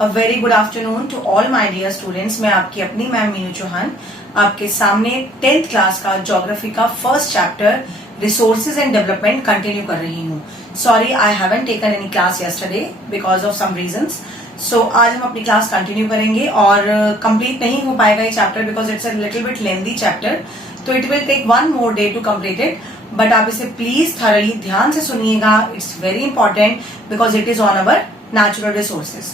A very good afternoon to all my dear students. मैं आपकी अपनी मैम मीनू चौहान आपके सामने 10th क्लास का ज्योग्राफी का first chapter resources and development continue कर रही हूँ। Sorry I haven't taken any class yesterday because of some reasons. So आज हम अपनी क्लास कंटिन्यू करेंगे और कंप्लीट नहीं हो पाएगा ये chapter because it's a little bit lengthy chapter, तो it will take one more day to complete it. But आप इसे प्लीज थरली ध्यान से सुनिएगा, it's very important because it is on our natural resources.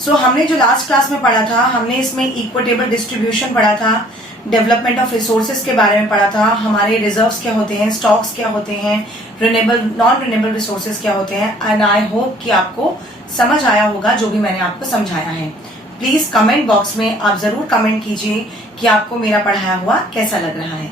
So हमने जो last class में पढ़ा था, हमने इसमें इक्विटेबल डिस्ट्रीब्यूशन पढ़ा था, डेवलपमेंट ऑफ रिसोर्सेज के बारे में पढ़ा था, हमारे रिजर्व्स क्या होते हैं, स्टॉक्स क्या होते हैं, रिन्यूएबल नॉन रिन्यूएबल रिसोर्सेज क्या होते हैं। एंड आई होप कि आपको समझ आया होगा जो भी मैंने आपको समझाया है। प्लीज कमेंट बॉक्स में आप जरूर कमेंट कीजिए कि आपको मेरा पढ़ाया हुआ कैसा लग रहा है।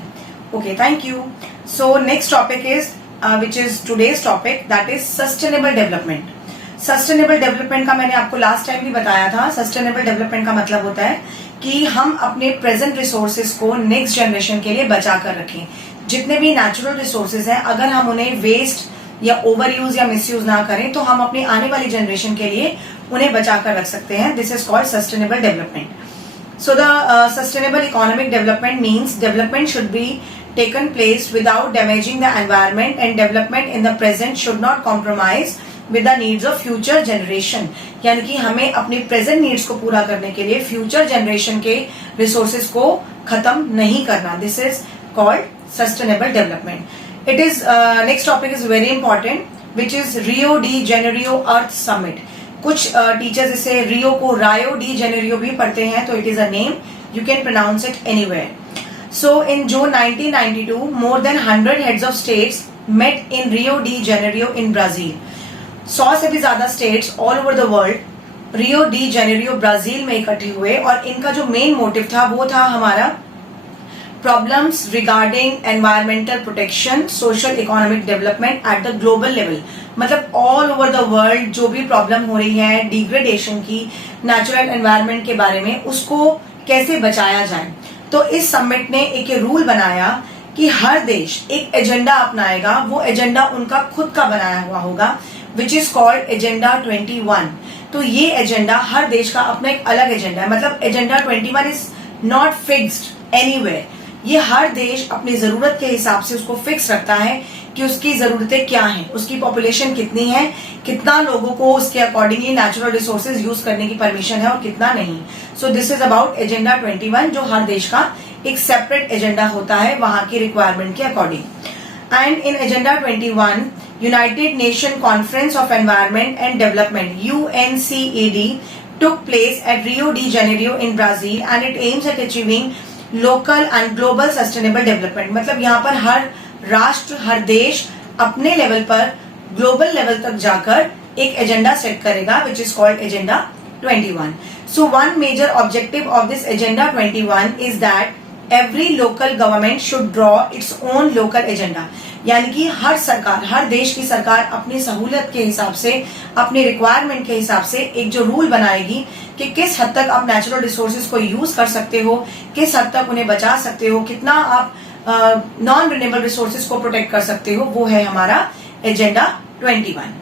Okay, thank you. So next topic is which is today's topic, that is sustainable development. Sustainable development का मैंने आपको लास्ट टाइम भी बताया था। सस्टेनेबल डेवलपमेंट का मतलब होता है कि हम अपने प्रेजेंट रिसोर्सेज को नेक्स्ट जनरेशन के लिए बचा कर रखें। जितने भी नेचुरल रिसोर्सेज हैं, अगर हम उन्हें वेस्ट या ओवर यूज या मिस यूज ना करें तो हम अपनी आने वाली जनरेशन के लिए उन्हें बचा कर रख सकते हैं। This is called sustainable development. So the sustainable economic development means development should be taken place without damaging the environment, and development in the present should not compromise with the needs of future generation। यानी कि हमें अपनी present needs को पूरा करने के लिए future generation के रिसोर्सेज को खत्म नहीं करना। This is called sustainable development. It is next topic is very important which is Rio de Janeiro earth summit. कुछ टीचर्स इसे रियो को रायो डी जेनेरियो भी पढ़ते हैं, तो it is a name, you can pronounce it anywhere. So in June 1992, more than 100 heads of states met in Rio de Janeiro in Brazil। 100 से भी ज्यादा states all over the world Rio de Janeiro Brazil में इकट्ठे हुए और इनका जो main motive था वो था हमारा problems regarding environmental protection, social economic development at the global level. मतलब ऑल ओवर द वर्ल्ड जो भी प्रॉब्लम हो रही है डिग्रेडेशन की, नेचुरल एनवायरमेंट के बारे में, उसको कैसे बचाया जाए। तो इस समिट ने एक रूल बनाया कि हर देश एक एजेंडा अपनाएगा, वो एजेंडा उनका खुद का बनाया हुआ होगा, विच इज कॉल्ड एजेंडा 21। तो ये एजेंडा हर देश का अपना एक अलग एजेंडा है। मतलब agenda 21 is not fixed anywhere. ये हर देश अपनी जरूरत के हिसाब से उसको फिक्स रखता है कि उसकी जरूरतें क्या हैं, उसकी पॉपुलेशन कितनी है, कितना लोगों को उसके अकॉर्डिंगली नेचुरल रिसोर्सेज यूज करने की परमिशन है और कितना नहीं। सो दिस इज अबाउट एजेंडा 21, जो हर देश का एक सेपरेट एजेंडा होता है वहां की रिक्वायरमेंट के according. And in agenda 21, United nation conference of environment and development UNCED took place at Rio de Janeiro in Brazil and it aims at achieving local and global sustainable development। मतलब यहाँ पर हर राष्ट्र, हर देश अपने level पर global level तक जाकर एक एजेंडा सेट करेगा which is called agenda 21। So one major objective of this agenda 21 is that every local government should draw its own local agenda. यानी कि हर सरकार, हर देश की सरकार अपनी सहूलियत के हिसाब से, अपनी रिक्वायरमेंट के हिसाब से एक जो रूल बनाएगी कि किस हद तक आप नेचुरल रिसोर्सेज को यूज कर सकते हो, किस हद तक उन्हें बचा सकते हो, कितना आप नॉन रिन्यूएबल रिसोर्सेज को प्रोटेक्ट कर सकते हो, वो है हमारा agenda 21।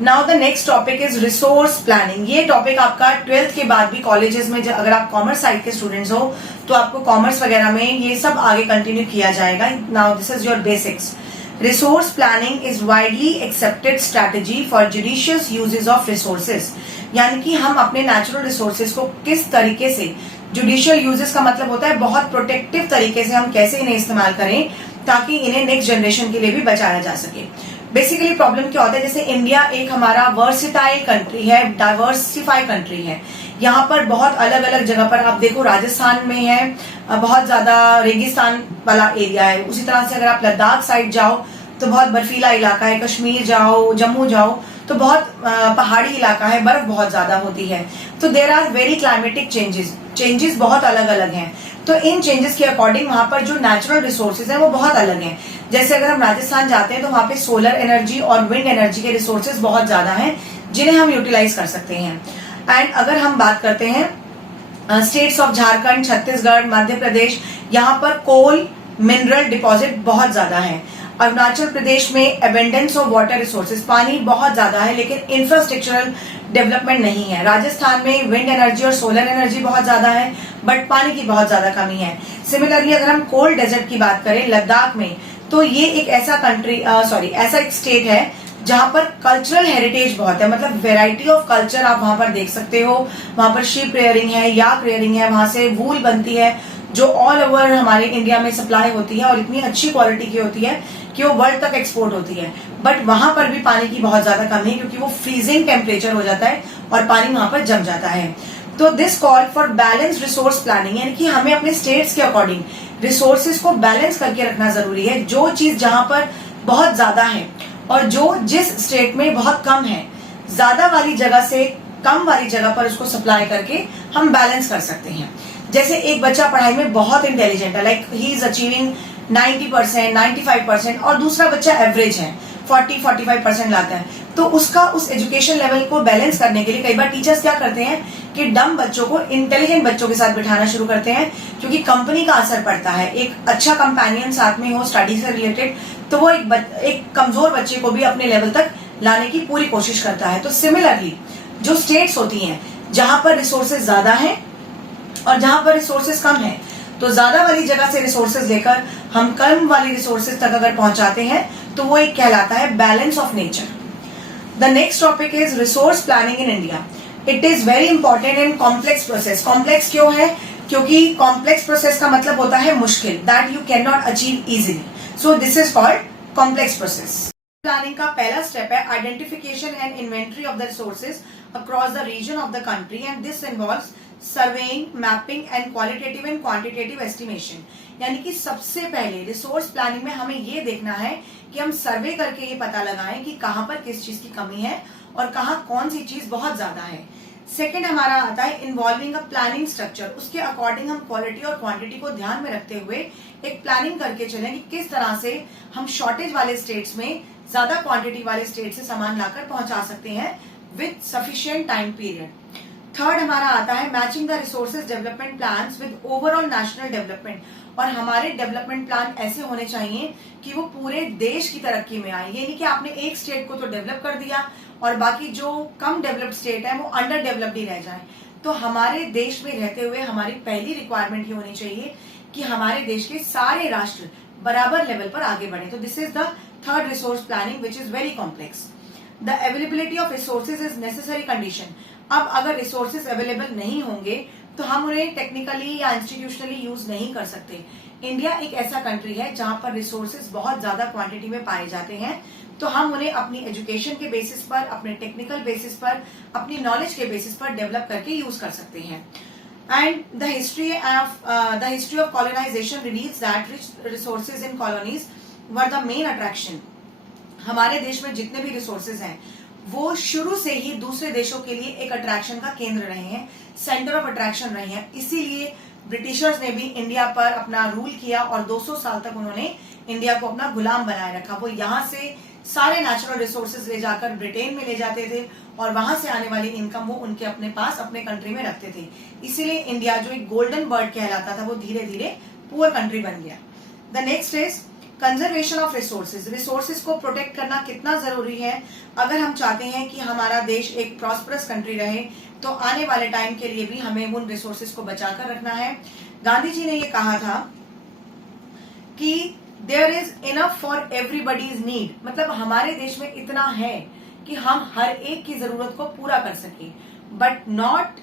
Now the next topic is resource planning. ये टॉपिक आपका 12th के बाद भी कॉलेजेस में, अगर आप कॉमर्स साइड के स्टूडेंट्स हो तो आपको कॉमर्स वगैरह में ये सब आगे कंटिन्यू किया जाएगा। Now this is your basics. Resource planning is widely accepted strategy for judicious uses of resources. यानी कि हम अपने नेचुरल रिसोर्सेज को किस तरीके से, जुडिशियल यूजेस का मतलब होता है बहुत प्रोटेक्टिव तरीके से हम कैसे इन्हें इस्तेमाल करें ताकि इन्हें नेक्स्ट जनरेशन के लिए भी बचाया जा सके। बेसिकली प्रॉब्लम क्या होता है, जैसे इंडिया एक हमारा वर्सिटाइल कंट्री है, डाइवर्सिफाई कंट्री है। यहाँ पर बहुत अलग अलग जगह पर आप देखो, राजस्थान में है बहुत ज्यादा रेगिस्तान वाला एरिया है। उसी तरह से अगर आप लद्दाख साइड जाओ तो बहुत बर्फीला इलाका है, कश्मीर जाओ, जम्मू जाओ तो बहुत पहाड़ी इलाका है, बर्फ बहुत ज्यादा होती है। तो there are very climatic changes बहुत अलग अलग हैं। तो इन चेंजेस के अकॉर्डिंग वहां पर जो नेचुरल रिसोर्सेज हैं वो बहुत अलग हैं। जैसे अगर हम राजस्थान जाते हैं तो वहां पे सोलर एनर्जी और विंड एनर्जी के रिसोर्सेज बहुत ज्यादा हैं जिन्हें हम यूटिलाइज कर सकते हैं। एंड अगर हम बात करते हैं स्टेट्स ऑफ झारखंड, छत्तीसगढ़, मध्य प्रदेश, यहाँ पर कोल मिनरल डिपॉजिट बहुत ज्यादा है। अरुणाचल प्रदेश में एबेंडेंस ऑफ वाटर रिसोर्सेज, पानी बहुत ज्यादा है लेकिन इंफ्रास्ट्रक्चरल डेवलपमेंट नहीं है। राजस्थान में विंड एनर्जी और सोलर एनर्जी बहुत ज्यादा है, बट पानी की बहुत ज्यादा कमी है। सिमिलरली अगर हम कोल्ड डेजर्ट की बात करें लद्दाख में, तो ये एक ऐसा ऐसा एक स्टेट है जहां पर कल्चरल हेरिटेज बहुत है, मतलब वेराइटी ऑफ कल्चर आप वहां पर देख सकते हो। वहां पर शीप रेयरिंग है, याक रेयरिंग है, वहां से वूल बनती है जो ऑल ओवर हमारे इंडिया में सप्लाई होती है और इतनी अच्छी क्वालिटी की होती है कि वो वर्ल्ड तक एक्सपोर्ट होती है। बट वहां पर भी पानी की बहुत ज्यादा कमी है क्योंकि वो फ्रीजिंग टेम्परेचर हो जाता है और पानी वहां पर जम जाता है। तो this call for balance resource planning, यानी कि हमें अपने स्टेट्स के अकॉर्डिंग रिसोर्सेज को बैलेंस करके रखना जरूरी है। जो चीज जहां पर बहुत ज्यादा है और जो जिस स्टेट में बहुत कम है, ज्यादा वाली जगह से कम वाली जगह पर उसको सप्लाई करके हम बैलेंस कर सकते हैं। जैसे एक बच्चा पढ़ाई में बहुत इंटेलिजेंट है, लाइक ही इज अचीविंग 90%, 95%, और दूसरा बच्चा एवरेज है, 40-45% लाता है, तो उसका उस एजुकेशन लेवल को बैलेंस करने के लिए कई बार टीचर्स क्या करते हैं कि डम बच्चों को इंटेलिजेंट बच्चों के साथ बिठाना शुरू करते हैं, क्योंकि कंपनी का असर पड़ता है। एक अच्छा कंपेनियन साथ में हो स्टडी से रिलेटेड, तो वो एक कमजोर बच्चे को भी अपने लेवल तक लाने की पूरी कोशिश करता है। तो सिमिलरली जो स्टेट्स होती हैं जहां पर रिसोर्सेज ज्यादा है और जहां पर रिसोर्सेज कम है, तो ज्यादा वाली जगह से रिसोर्सेज लेकर हम कम वाली रिसोर्सेज तक अगर पहुंचाते हैं तो वो एक कहलाता है balance of nature. The next topic is resource planning in India. It is very important in complex process. Complex क्यों है? क्योंकि कॉम्प्लेक्स प्रोसेस का मतलब होता है मुश्किल, that you can not achieve easily, so this is called complex process. Planning का पहला स्टेप है identification and inventory of the resources across the region of the country, and this involves surveying, mapping and qualitative and quantitative estimation. यानी कि सबसे पहले resource planning में हमें ये देखना है कि हम सर्वे करके ये पता लगाएं कि कहां पर किस चीज की कमी है और कहां कौन सी चीज बहुत ज्यादा है। सेकंड हमारा आता है इन्वॉल्विंग अ प्लानिंग स्ट्रक्चर। उसके अकॉर्डिंग हम क्वालिटी और क्वांटिटी को ध्यान में रखते हुए एक प्लानिंग करके चलें कि किस तरह से हम शॉर्टेज वाले स्टेट्स में ज्यादा क्वांटिटी वाले स्टेट से सामान लाकर पहुंचा सकते हैं with sufficient time period. Third हमारा आता है matching the resources development plans with overall national development. और हमारे डेवलपमेंट प्लान ऐसे होने चाहिए कि वो पूरे देश की तरक्की में आए। ये नहीं कि आपने एक स्टेट को तो डेवलप कर दिया और बाकी जो कम डेवलप्ड स्टेट है वो अंडर डेवलप्ड ही रह जाए। तो हमारे देश में रहते हुए हमारी पहली रिक्वायरमेंट ये होनी चाहिए कि हमारे देश के सारे राष्ट्र बराबर लेवल पर आगे बढ़े। तो this is the third resource planning which is very complex. The availability of resources is necessary condition. अब अगर रिसोर्सेज अवेलेबल नहीं होंगे तो हम उन्हें टेक्निकली या इंस्टीट्यूशनली यूज नहीं कर सकते। इंडिया एक ऐसा कंट्री है जहां पर रिसोर्सेज बहुत ज्यादा क्वांटिटी में पाए जाते हैं, तो हम उन्हें अपनी एजुकेशन के बेसिस पर, अपने टेक्निकल बेसिस पर, अपनी नॉलेज के बेसिस पर डेवलप करके यूज कर सकते हैं। And the history of colonization reveals that rich resources in colonies were the main attraction. हमारे देश में जितने भी रिसोर्सेज हैं वो शुरू से ही दूसरे देशों के लिए एक अट्रैक्शन का केंद्र रहे हैं, सेंटर ऑफ अट्रैक्शन रहे हैं। इसीलिए ब्रिटिशर्स ने भी इंडिया पर अपना रूल किया और 200 साल तक उन्होंने इंडिया को अपना गुलाम बनाए रखा। वो यहाँ से सारे नेचुरल रिसोर्सेज ले जाकर ब्रिटेन में ले जाते थे और वहां से आने वाली इनकम वो उनके अपने पास अपने कंट्री में रखते थे। इसीलिए इंडिया जो एक गोल्डन बर्ड कहलाता था वो धीरे धीरे पुअर कंट्री बन गया। The next is conservation of resources. Resources को प्रोटेक्ट करना कितना जरूरी है। अगर हम चाहते हैं कि हमारा देश एक प्रॉस्परस कंट्री रहे तो आने वाले टाइम के लिए भी हमें उन रिसोर्सेज को बचाकर रखना है। गांधी जी ने ये कहा था कि there is enough for everybody's need, मतलब हमारे देश में इतना है कि हम हर एक की जरूरत को पूरा कर सके, but not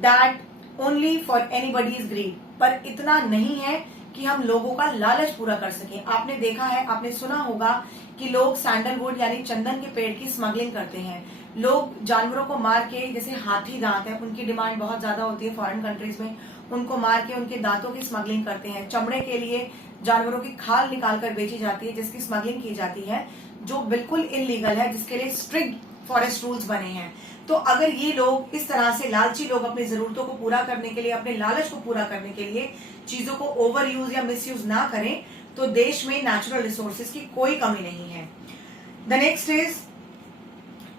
that only for anybody's greed, पर इतना नहीं है कि हम लोगों का लालच पूरा कर सकें। आपने देखा है, आपने सुना होगा कि लोग सैंडलवुड यानी चंदन के पेड़ की स्मगलिंग करते हैं। लोग जानवरों को मार के, जैसे हाथी दांत है उनकी डिमांड बहुत ज्यादा होती है फॉरेन कंट्रीज में, उनको मार के उनके दांतों की स्मगलिंग करते हैं। चमड़े के लिए जानवरों की खाल निकाल कर बेची जाती है जिसकी स्मगलिंग की जाती है, जो बिल्कुल इलीगल है, जिसके लिए स्ट्रिक्ट फॉरेस्ट रूल्स बने हैं। तो अगर ये लोग इस तरह से लालची लोग अपनी जरूरतों को पूरा करने के लिए, अपने लालच को पूरा करने के लिए चीजों को ओवर यूज या मिस यूज ना करें तो देश में नेचुरल रिसोर्सेज की कोई कमी नहीं है। The next is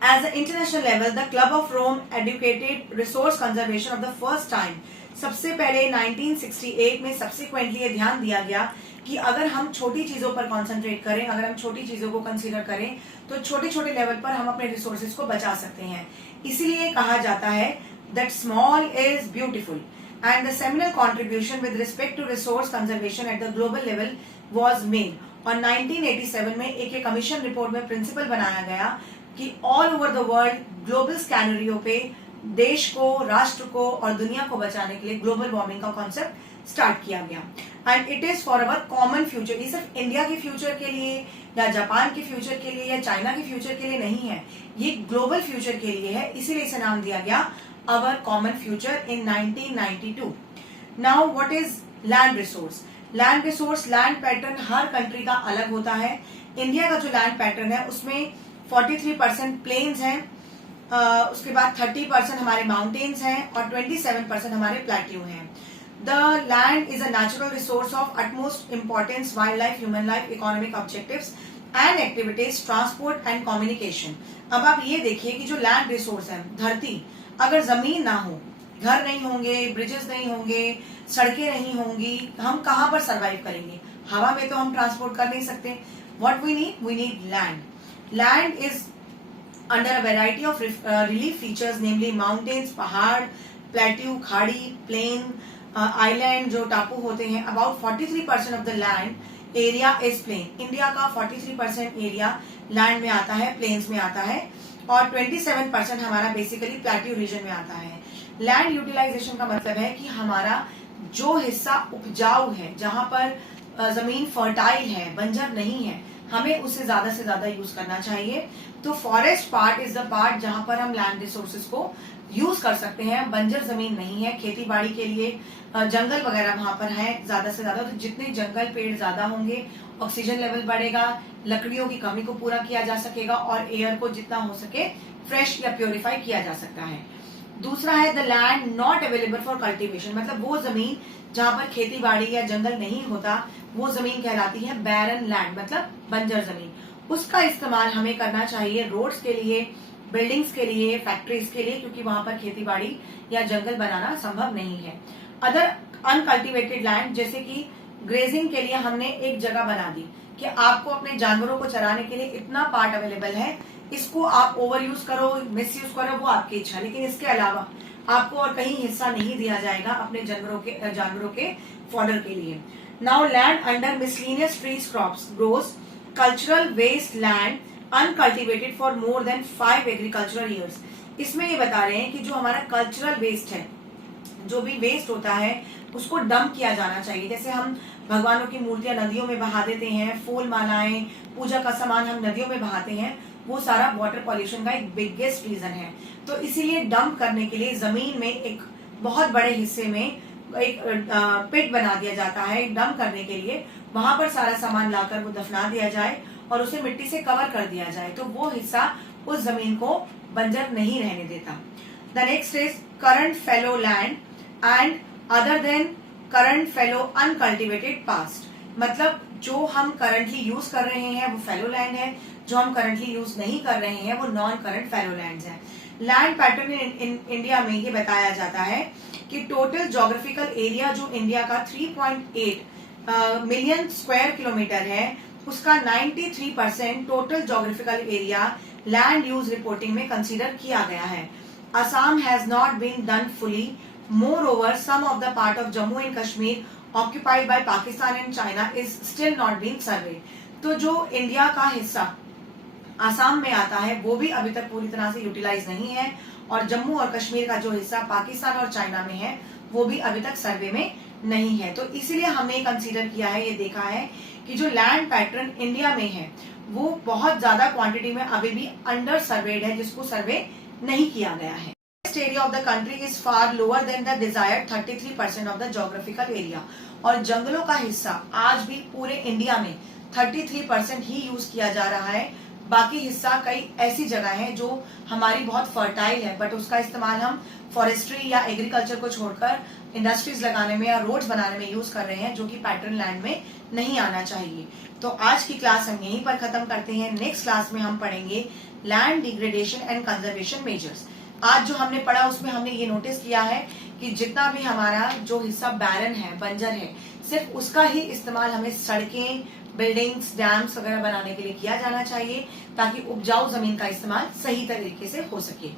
as a international level the club of Rome educated resource conservation of the first time. सबसे पहले 1968 में सब्सिक्वेंटली ध्यान दिया गया कि अगर हम छोटी चीजों पर कॉन्सेंट्रेट करें, अगर हम छोटी चीजों को कंसीडर करें, तो छोटे छोटे लेवल पर हम अपने रिसोर्सेज को बचा सकते हैं। इसीलिए कहा जाता है that small is beautiful and the seminal contribution with respect to resource conservation at the global level was made. और 1987 में एक कमीशन रिपोर्ट में प्रिंसिपल बनाया गया कि all over the world global scenario पे देश को, राष्ट्र को और दुनिया को बचाने के लिए ग्लोबल वार्मिंग का कॉन्सेप्ट स्टार्ट किया गया। And it is for our common future. ये सिर्फ इंडिया के फ्यूचर के लिए या जापान के फ्यूचर के लिए या चाइना के फ्यूचर के लिए नहीं है, ये ग्लोबल फ्यूचर के लिए है, इसीलिए इसे नाम दिया गया अवर common future in 1992। Now what is land resource? Land resource, land pattern her country का अलग होता है। इंडिया का जो लैंड पैटर्न है उसमें 43% प्लेन्स हैं, उसके बाद 30% हमारे माउंटेन्स हैं और 27% हमारे प्लेट्यू हैं। The land is a natural resource of utmost importance, wild life, human life, economic objectives and activities, transport and communication. अब आप ये देखिए कि जो लैंड रिसोर्स है, धरती, अगर जमीन ना हो, घर नहीं होंगे, ब्रिजेस नहीं होंगे, सड़कें नहीं होंगी, हम कहां पर सरवाइव करेंगे? हवा में तो हम ट्रांसपोर्ट कर नहीं सकते। What we need land. Land is under a variety of relief features, namely mountains, पहाड़, प्लेट्यू, खाड़ी, प्लेन, आइलैंड जो टापू होते हैं। About 43% of the land area is plain. India का 43% एरिया लैंड में आता है, प्लेन्स में आता है, और 27% हमारा बेसिकली प्लेट्यू रीजन में आता है। लैंड यूटिलाइजेशन का मतलब है कि हमारा जो हिस्सा उपजाऊ है, जहां पर जमीन फर्टाइल है, बंजर नहीं है, हमें उसे ज्यादा से ज्यादा यूज करना चाहिए। तो forest part is the part जहां पर हम लैंड रिसोर्सेज को यूज कर सकते हैं। बंजर जमीन नहीं है, खेती बाड़ी के लिए जंगल वगैरह वहां पर है ज्यादा से ज्यादा। तो जितने जंगल पेड़ ज्यादा होंगे, ऑक्सीजन लेवल बढ़ेगा, लकड़ियों की कमी को पूरा किया जा सकेगा और एयर को जितना हो सके फ्रेश या प्योरीफाई किया जा सकता है। दूसरा है the land not available for cultivation, मतलब वो जमीन जहां पर खेती बाड़ी या जंगल नहीं होता, वो जमीन कहलाती है बैरन लैंड, मतलब बंजर जमीन। उसका इस्तेमाल हमें करना चाहिए रोड्स के लिए, बिल्डिंग्स के लिए, फैक्ट्रीज के लिए, क्योंकि वहां पर खेती बाड़ी या जंगल बनाना संभव नहीं है। अदर अनकल्टिवेटेड लैंड, जैसे कि ग्रेजिंग के लिए हमने एक जगह बना दी कि आपको अपने जानवरों को चराने के लिए इतना पार्ट अवेलेबल है, इसको आप ओवर यूज करो, मिस यूज करो, वो आपकी इच्छा, लेकिन इसके अलावा आपको और कहीं हिस्सा नहीं दिया जाएगा अपने जानवरों के फॉडर के लिए। Now land under miscellaneous trees crops groves cultural waste land uncultivated for more than 5 agricultural years. इसमें ये बता रहे हैं कि जो हमारा कल्चरल वेस्ट है, जो भी वेस्ट होता है उसको डंप किया जाना चाहिए। जैसे हम भगवानों की मूर्तियां नदियों में बहा देते हैं, फूल मालाएं, पूजा का सामान हम नदियों में बहाते हैं, वो सारा वाटर पॉल्यूशन का एक बिगेस्ट रीजन है। तो इसीलिए डंप करने के लिए जमीन में एक बहुत बड़े हिस्से में एक पिट बना दिया जाता है डंप करने के लिए। वहां पर सारा सामान लाकर वो दफना दिया जाए और उसे मिट्टी से कवर कर दिया जाए, तो वो हिस्सा उस जमीन को बंजर नहीं रहने देता। The next is current fellow land and other than current fellow uncultivated past, मतलब जो हम करंटली यूज कर रहे हैं वो फेलो लैंड है, जो हम करंटली यूज नहीं कर रहे हैं वो नॉन करंट फेलो लैंड्स हैं। लैंड पैटर्न इन इंडिया में ये बताया जाता है कि टोटल ज्योग्राफिकल एरिया जो इंडिया का 3.8 मिलियन स्क्वायर किलोमीटर है, उसका 93% total geographical area land use reporting में कंसीडर किया गया है। Assam has not been done fully, moreover some of the part of Jammu and Kashmir occupied by Pakistan and China is still not been survey. तो जो India का हिस्सा आसाम में आता है वो भी अभी तक पूरी तरह से यूटिलाइज नहीं है, और जम्मू और कश्मीर का जो हिस्सा पाकिस्तान और चाइना में है वो भी अभी तक सर्वे में नहीं है। तो इसीलिए हमने कंसीडर किया है, ये देखा है कि जो लैंड पैटर्न इंडिया में है वो बहुत ज्यादा क्वांटिटी में अभी भी अंडर सर्वेड है, जिसको सर्वे नहीं किया गया है। Area of the country is far lower than the desired 33% of the geographical area, और जंगलों का हिस्सा आज भी पूरे इंडिया में 33% ही यूज किया जा रहा है। बाकी हिस्सा कई ऐसी जगह है जो हमारी बहुत फर्टाइल है, बट उसका इस्तेमाल हम फॉरेस्ट्री या एग्रीकल्चर को छोड़कर इंडस्ट्रीज लगाने में या रोड्स बनाने में यूज कर रहे हैं, जो कि पैटर्न लैंड में नहीं आना चाहिए। तो आज की क्लास हम यहीं पर खत्म करते हैं। नेक्स्ट क्लास में हम पढ़ेंगे land degradation and conservation measures. आज जो हमने पढ़ा उसमें हमने ये नोटिस किया है कि जितना भी हमारा जो हिस्सा बैरन है, बंजर है, सिर्फ उसका ही इस्तेमाल हमें सड़कें, बिल्डिंग्स, डैम्स वगैरह बनाने के लिए किया जाना चाहिए ताकि उपजाऊ जमीन का इस्तेमाल सही तरीके से हो सके.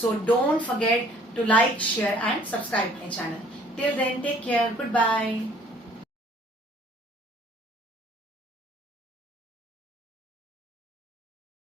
So don't forget to like, share and subscribe my channel. Till then take care. Good bye.